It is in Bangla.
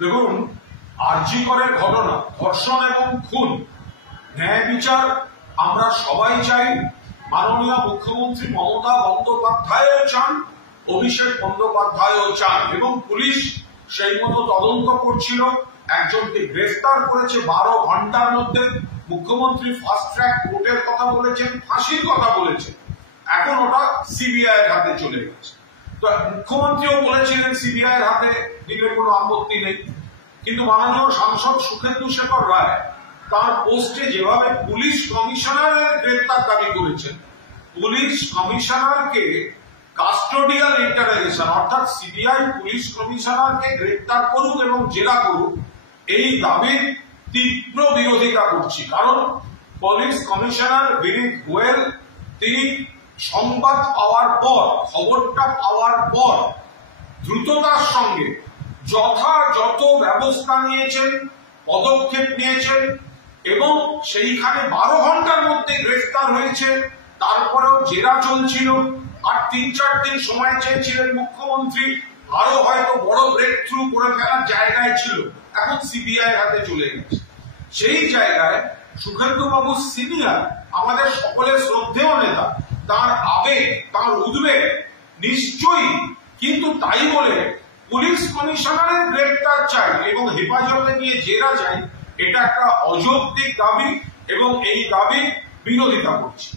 দেখুন, আরজি করের ঘটনা, ধর্ষণ এবং খুন, ন্যায় বিচার আমরা সবাই চাই। মাননীয় মুখ্যমন্ত্রী মমতা বন্দ্যোপাধ্যায়ও চান, অভিষেক বন্দ্যোপাধ্যায়ও চান, এবং পুলিশ সেই মতো তদন্ত করছিল, একজনকে গ্রেফতার করেছে 12 ঘন্টার মধ্যে। মুখ্যমন্ত্রী ফাস্ট ট্র্যাক কোর্টের কথা বলেছেন, ফাঁসির কথা বলেছেন, এখন ওটা সিবিআই এর হাতে চলে গেছে। তো মুখ্যমন্ত্রীও বলেছিলেন সিবিআই এর হাতে দিলে কোনো আপত্তি নেই, কিন্তু মাননীয় সাংসদ সুখেন্দু শেখর রায় তার পোস্টে যেভাবে পুলিশ কমিশনারের গ্রেফতার দাবি করেছেন, পুলিশ কমিশনারকে কাস্টোডিয়াল ইন্টারোগেশন অর্থাৎ সিবিআই পুলিশ কমিশনারকে গ্রেফতার করুক এবং জেরা করুক, এই দাবির তীব্র বিরোধিতা করছি। কারণ পুলিশ কমিশনার বিনীত গোয়েল তিনি সংবাদ পাওয়ার পর, খবরটা পাওয়ার পর দ্রুততার সঙ্গে যথাযথ ব্যবস্থা নিয়েছেন, পদক্ষেপ নিয়েছেন, এবং সেইখানে 12 ঘন্টার মধ্যে গ্রেফতার হয়েছে। তারপরেও জেরা চলছিল, আর 3-4 দিন সময় চেয়েছিলেন মুখ্যমন্ত্রী, আরো হয়তো বড় ব্রেক থ্রু করে ফেলার জায়গায় ছিল, এখন সিবিআই হাতে চলে গেছে। সেই জায়গায় সুখেন্দু বাবু সিনিয়র, আমাদের সকলের শ্রদ্ধেয় নেতা, তার আবেগ, তার উদ্বেগ নিশ্চয়ই, কিন্তু তাই বলে পুলিশ কমিশনারের গ্রেফতার চাই এবং হেফাজতে নিয়ে জেরা চাই, এটা একটা অযৌক্তিক দাবি এবং এই দাবির বিরোধিতা করছি।